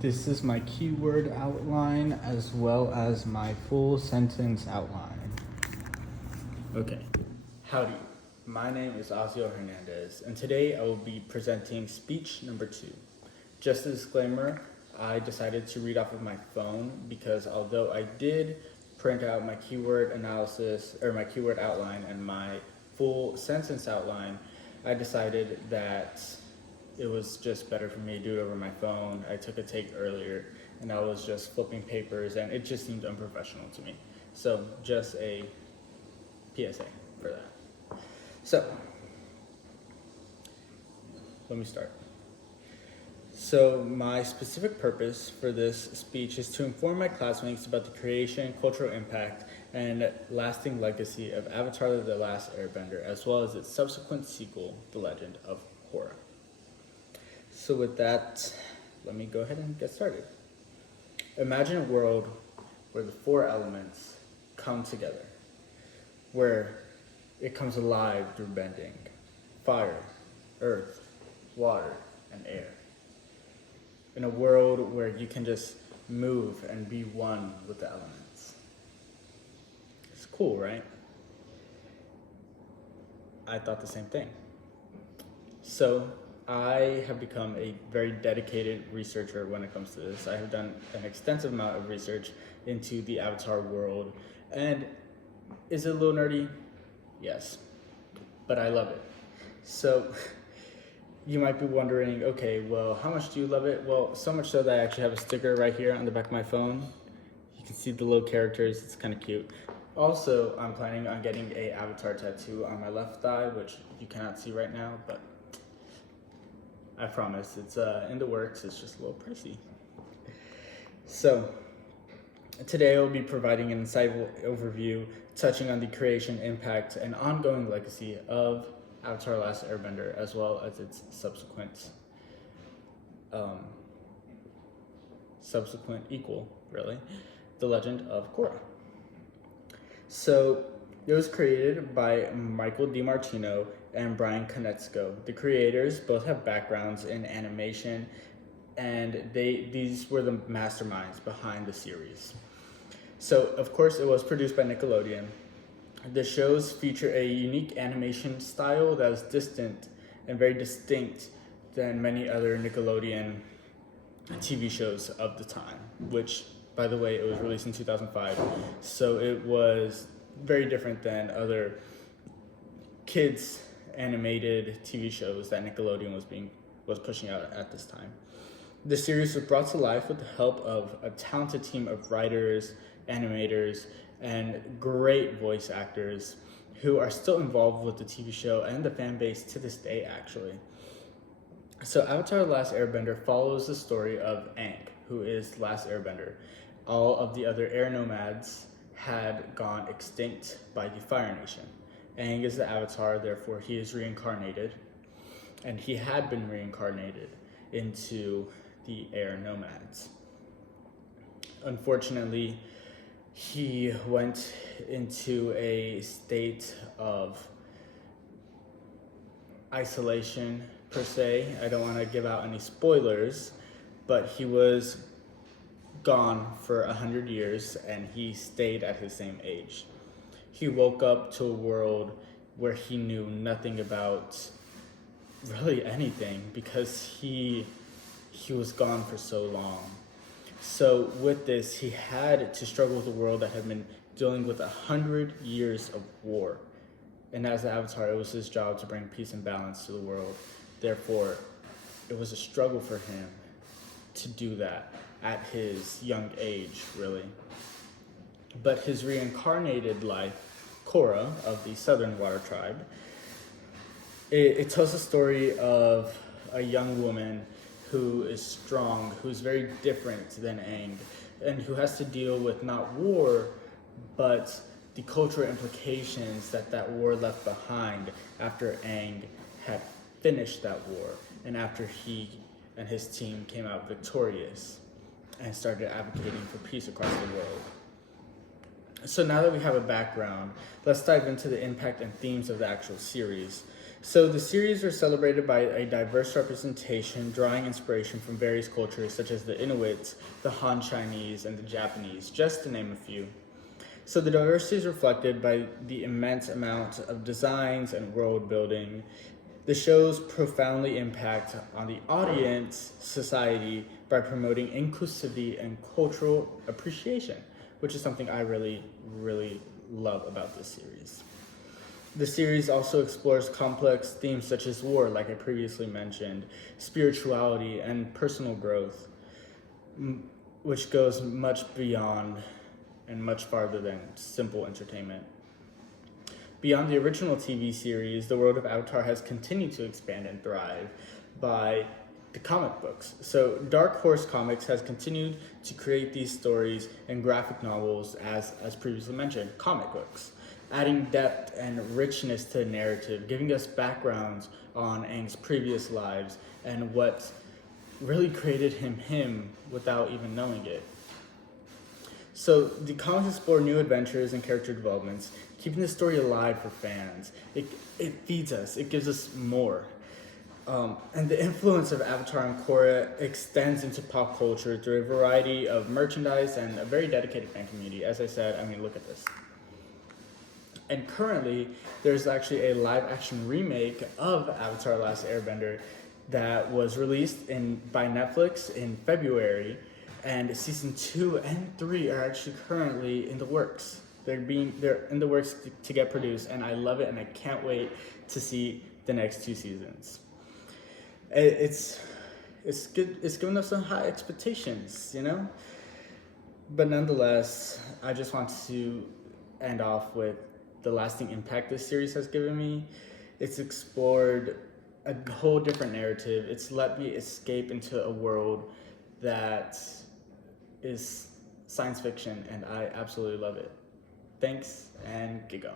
This is my keyword outline as well as my full sentence outline. Okay, howdy. My name is Osio Hernandez, and today I will be presenting speech number 2. Just a disclaimer, I decided to read off of my phone because although I did print out my keyword analysis or my keyword outline and my full sentence outline, I decided that it was just better for me to do it over my phone. I took a take earlier and I was just flipping papers and it just seemed unprofessional to me. So just a PSA for that. So let me start. So my specific purpose for this speech is to inform my classmates about the creation, cultural impact, and lasting legacy of Avatar: The Last Airbender, as well as its subsequent sequel, The Legend of Korra. So with that, let me go ahead and get started. Imagine a world where the 4 elements come together, where it comes alive through bending: fire, earth, water, and air. In a world where you can just move and be one with the elements. It's cool, right? I thought the same thing. So I have become a very dedicated researcher when it comes to this. I have done an extensive amount of research into the Avatar world. And is it a little nerdy? Yes, but I love it. So you might be wondering, okay, well, how much do you love it? Well, so much so that I actually have a sticker right here on the back of my phone. You can see the little characters, it's kind of cute. Also, I'm planning on getting a Avatar tattoo on my left thigh, which you cannot see right now, but I promise it's in the works. It's just a little pricey. So today I will be providing an insightful overview touching on the creation, impact, and ongoing legacy of Avatar: The Last Airbender, as well as its subsequent equal, really, The Legend of Korra. So it was created by Michael DiMartino and Brian Konietzko. The creators both have backgrounds in animation, and these were the masterminds behind the series. So, of course, it was produced by Nickelodeon. The shows feature a unique animation style that is distant and very distinct than many other Nickelodeon TV shows of the time, which, by the way, it was released in 2005. So it was very different than other kids animated TV shows that Nickelodeon was pushing out at this time. The series was brought to life with the help of a talented team of writers, animators, and great voice actors who are still involved with the TV show and the fan base to this day, actually. So Avatar: The Last Airbender follows the story of Aang, who is the last airbender. All of the other air nomads had gone extinct by the Fire Nation. Aang is the Avatar, therefore he is reincarnated, and he had been reincarnated into the air nomads. Unfortunately, he went into a state of isolation, per se. I don't want to give out any spoilers, but he was gone for 100 years and he stayed at his same age. He woke up to a world where he knew nothing about really anything because he was gone for so long. So with this, he had to struggle with a world that had been dealing with 100 years of war. And as the Avatar, it was his job to bring peace and balance to the world. Therefore, it was a struggle for him to do that at his young age, really. But his reincarnated life, Korra of the Southern Water Tribe, it tells the story of a young woman who is strong, who's very different than Aang, and who has to deal with not war, but the cultural implications that war left behind after Aang had finished that war, and after he and his team came out victorious and started advocating for peace across the world. So now that we have a background, let's dive into the impact and themes of the actual series. So the series are celebrated by a diverse representation, drawing inspiration from various cultures such as the Inuits, the Han Chinese, and the Japanese, just to name a few. So the diversity is reflected by the immense amount of designs and world building. The show's profoundly impact on the audience, society, by promoting inclusivity and cultural appreciation, which is something I really, really love about this series. The series also explores complex themes such as war, like I previously mentioned, spirituality, and personal growth, which goes much beyond and much farther than simple entertainment. Beyond the original TV series, the world of Avatar has continued to expand and thrive by the comic books. So Dark Horse Comics has continued to create these stories and graphic novels as previously mentioned, comic books, adding depth and richness to the narrative, giving us backgrounds on Aang's previous lives and what really created him without even knowing it. So the comics explore new adventures and character developments, keeping the story alive for fans. It feeds us, it gives us more. And the influence of Avatar and Korra extends into pop culture through a variety of merchandise and a very dedicated fan community. As I said, I mean, look at this. And currently, there's actually a live-action remake of Avatar: Last Airbender that was released by Netflix in February, and season 2 and 3 are actually currently in the works. They're in the works to get produced, and I love it, and I can't wait to see the next 2 seasons. It's good. It's giving us some high expectations, you know. But nonetheless, I just want to end off with the lasting impact this series has given me. It's explored a whole different narrative. It's let me escape into a world that is science fiction, and I absolutely love it. Thanks, and get going.